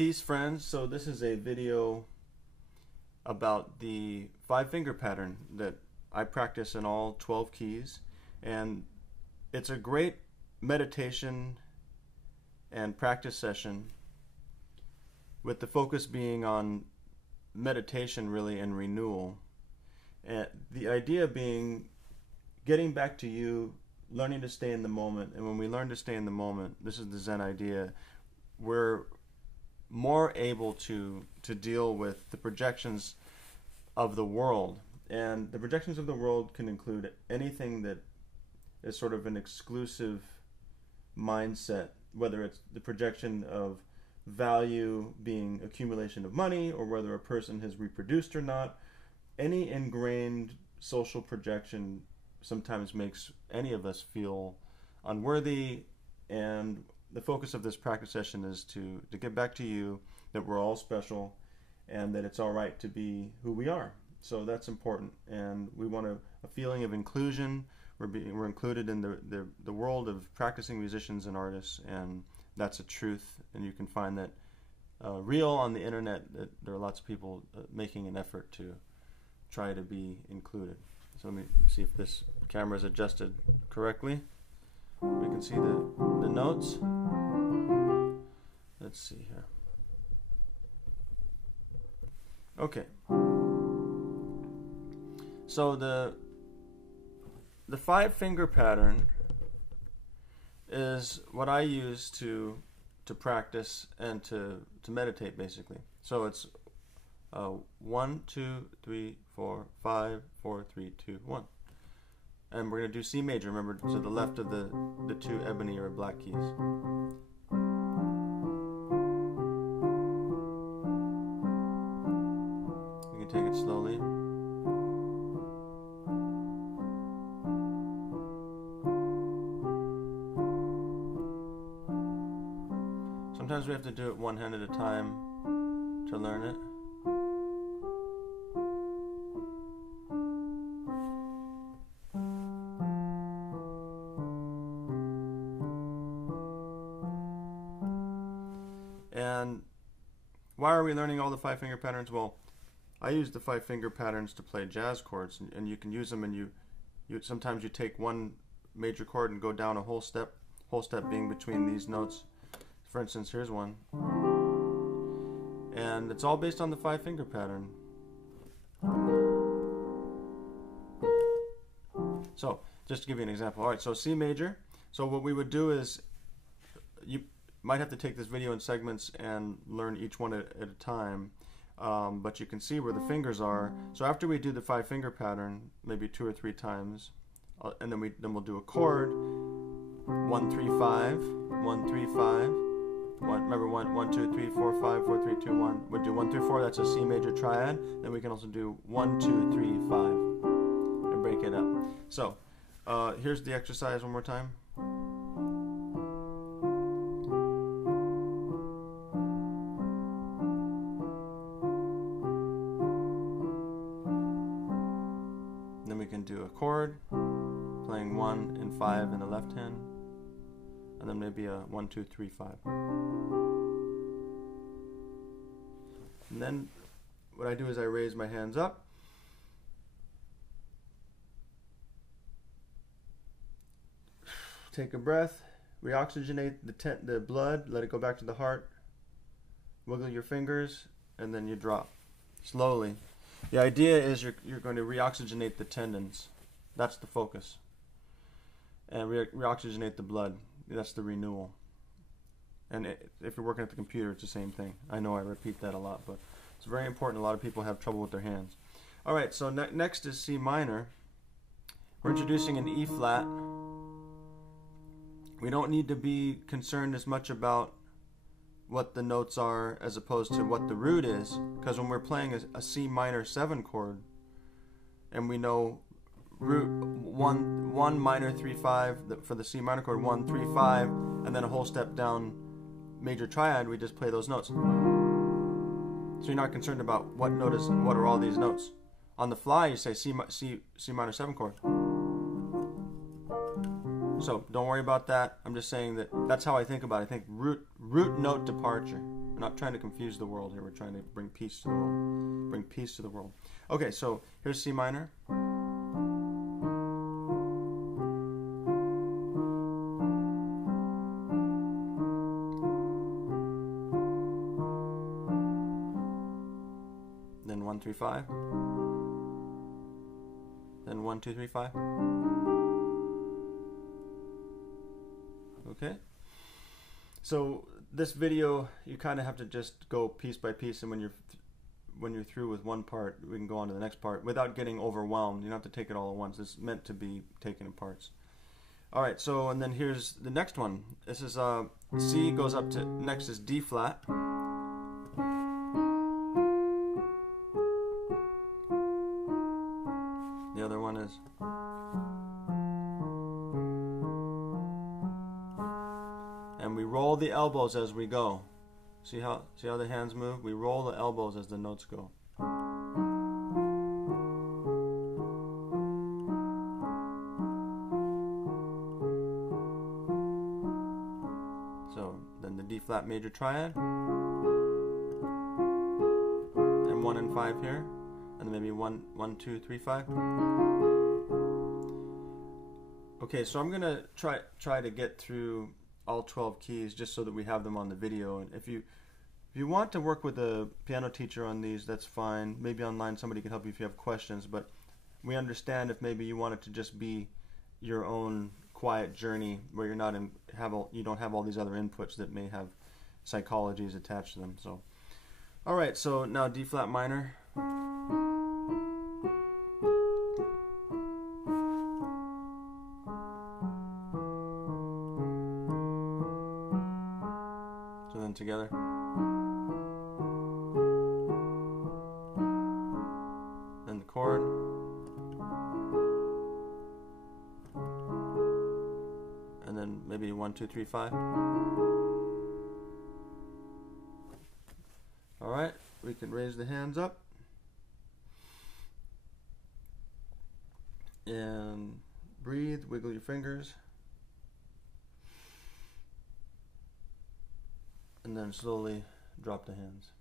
Peace, friends. So this is a video about the 5-finger pattern that I practice in all 12 keys, and it's a great meditation and practice session with the focus being on meditation really and renewal, and the idea being getting back to you, learning to stay in the moment. And when we learn to stay in the moment, this is the Zen idea, we're more able to deal with the projections of the world. And the projections of the world can include anything that is sort of an exclusive mindset, whether it's the projection of value being accumulation of money, or whether a person has reproduced or not. Any ingrained social projection sometimes makes any of us feel unworthy, and the focus of this practice session is to get back to you, that we're all special and that it's all right to be who we are. So that's important, and we want a feeling of inclusion. We're included in the world of practicing musicians and artists, and that's a truth, and you can find that real on the internet, that there are lots of people making an effort to try to be included. So let me see if this camera is adjusted correctly. We can see the notes. Let's see here. Okay. So the 5-finger pattern is what I use to practice and to meditate, basically. So it's 1, 2, 3, 4, 5, 4, 3, 2, 1. And we're going to do C major, remember, to the left of the two ebony or black keys. You can take it slowly. Sometimes we have to do it one hand at a time to learn it. And why are we learning all the 5-finger patterns? Well, I use the 5-finger patterns to play jazz chords, and you can use them, and you sometimes you take one major chord and go down a whole step being between these notes. For instance, here's one, and it's all based on the 5-finger pattern. So just to give you an example, all right, so C major. So what we would do is, you might have to take this video in segments and learn each one at a time, but you can see where the fingers are. So after we do the 5-finger pattern, maybe 2 or 3 times, and then we'll do a chord, 1, 3, 5, 1, 3, 5. Remember 1, 2, 3, 4, 5, 4, 3, 2, 1. We'll do 1 through 4. That's a C major triad. Then we can also do 1, 2, 3, 5, and break it up. So here's the exercise one more time. Then we can do a chord, playing 1 and 5 in the left hand, and then maybe a 1, 2, 3, 5. And then what I do is I raise my hands up, take a breath, reoxygenate the blood, let it go back to the heart, wiggle your fingers, and then you drop slowly. The idea is you're going to reoxygenate the tendons. That's the focus. And reoxygenate the blood. That's the renewal. And if you're working at the computer, it's the same thing. I know I repeat that a lot, but it's very important. A lot of people have trouble with their hands. All right, so next is C minor. We're introducing an E flat. We don't need to be concerned as much about what the notes are as opposed to what the root is, because when we're playing a C minor 7 chord, and we know root 1 minor 3 5 for the C minor chord, 1 3 5, and then a whole step down major triad, we just play those notes. So you're not concerned about what are all these notes. On the fly, you say C minor 7 chord. So don't worry about that. I'm just saying that that's how I think about it. I think root note departure. We're not trying to confuse the world here. We're trying to bring peace to the world. Bring peace to the world. Okay, so here's C minor. Then 1, 3, 5. Then 1, 2, 3, 5. Okay. So this video, you kind of have to just go piece by piece, and when you're through with one part, we can go on to the next part without getting overwhelmed. You don't have to take it all at once. It's meant to be taken in parts. All right. So and then here's the next one. This is C goes up to, next is D flat. The other one is and we roll the elbows as we go. See how the hands move? We roll the elbows as the notes go. So then the D flat major triad, and 1 and 5 here, and then maybe 1, 2, 3, 5. Okay, so I'm gonna try to get through all 12 keys just so that we have them on the video. And if you want to work with a piano teacher on these, that's fine. Maybe online somebody can help you if you have questions, but we understand if maybe you want it to just be your own quiet journey where you're not you don't have all these other inputs that may have psychologies attached to them. So all right, so now D flat minor. Together. Then the chord. And then maybe 1, 2, 3, 5. All right, we can raise the hands up. And breathe, wiggle your fingers. And then slowly drop the hands.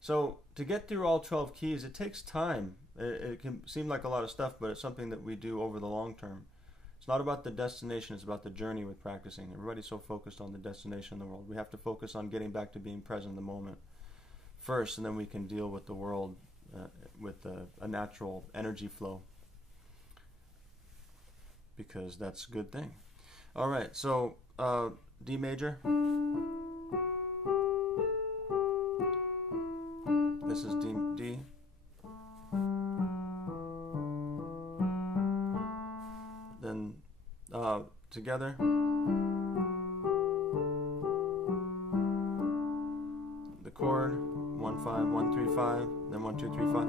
So to get through all 12 keys, it takes time. It can seem like a lot of stuff, but it's something that we do over the long term. It's not about the destination, it's about the journey with practicing. Everybody's so focused on the destination in the world. We have to focus on getting back to being present in the moment first, and then we can deal with the world with a natural energy flow, because that's a good thing. All right, so D major. This is D. Then together. The chord, 1, 5, 1, 3, 5, then 1, 2, 3, 5.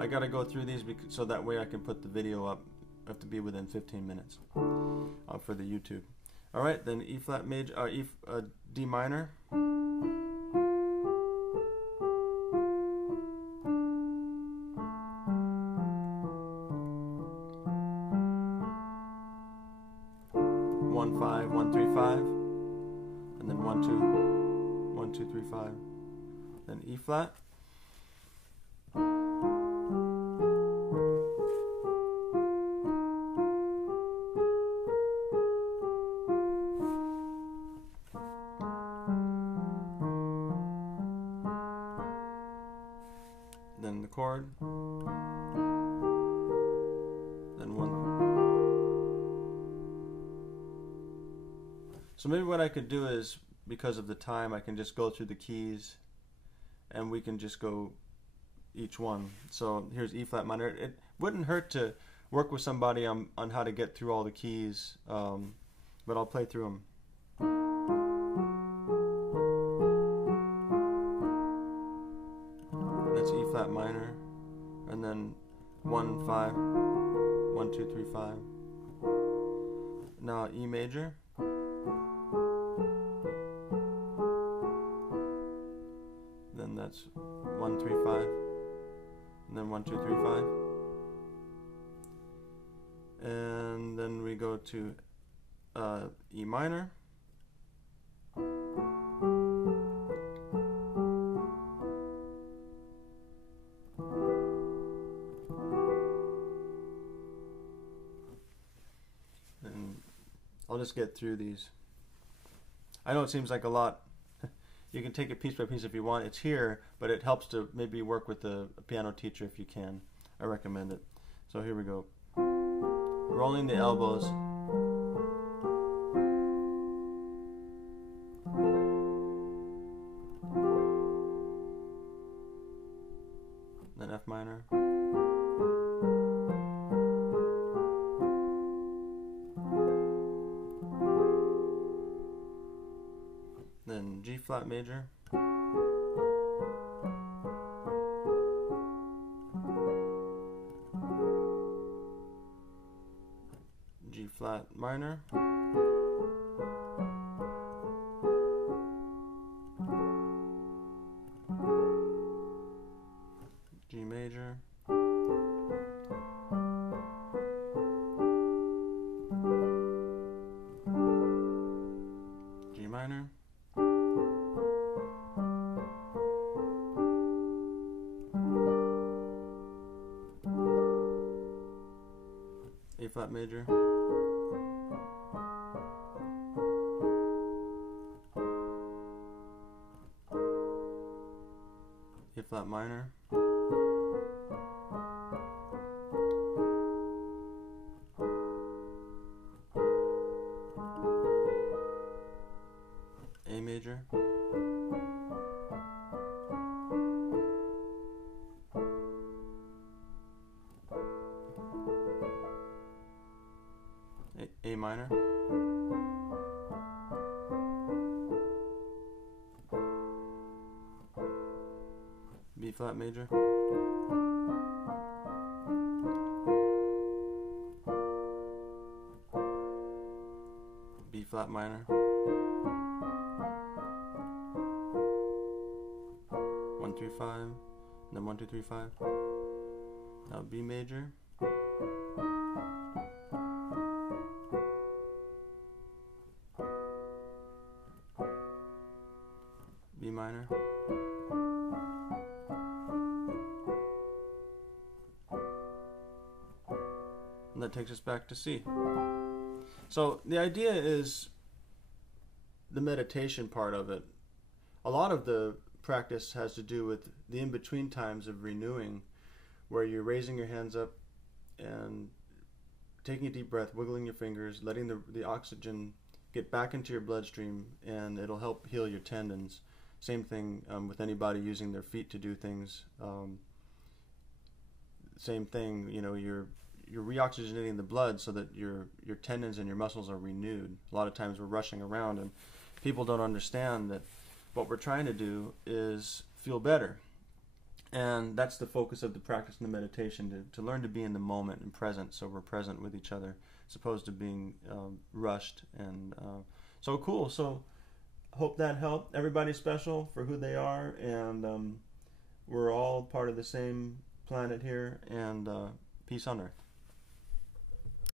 I gotta go through these so that way I can put the video up. I have to be within 15 minutes for the YouTube. All right, then E flat major, D minor. One, 5, 1, 3, 5, and then 1, 2, 3, 5. Then E flat. Then the chord. Then 1. So maybe what I could do is, because of the time, I can just go through the keys and we can just go each one. So here's E flat minor. It wouldn't hurt to work with somebody on how to get through all the keys, but I'll play through them. That's E flat minor, and then 1, 5, 1, 2, 3, 5. Now E major. Then that's 1, 3, 5, and then 1, 2, 3, 5. And then we go to E minor. I'll just get through these. I know it seems like a lot. You can take it piece by piece if you want. It's here, but it helps to maybe work with a piano teacher if you can. I recommend it. So here we go. Rolling the elbows. Then F minor. Then G flat major. G flat minor. G major. G minor. A flat major. A flat minor. A major. A minor. B flat major. B flat minor. 1 3 5, and then 1 2 3 5. Now B major. B minor. And that takes us back to C. So the idea is the meditation part of it. A lot of the practice has to do with the in-between times of renewing, where you're raising your hands up and taking a deep breath, wiggling your fingers, letting the oxygen get back into your bloodstream, and it'll help heal your tendons. Same thing with anybody using their feet to do things. Same thing, you know, you're reoxygenating the blood so that your tendons and your muscles are renewed. A lot of times we're rushing around and people don't understand that what we're trying to do is feel better. And that's the focus of the practice and the meditation, to learn to be in the moment and present, so we're present with each other, as opposed to being rushed. And so cool. So hope that helped. Everybody's special for who they are, and we're all part of the same planet here, and peace on earth.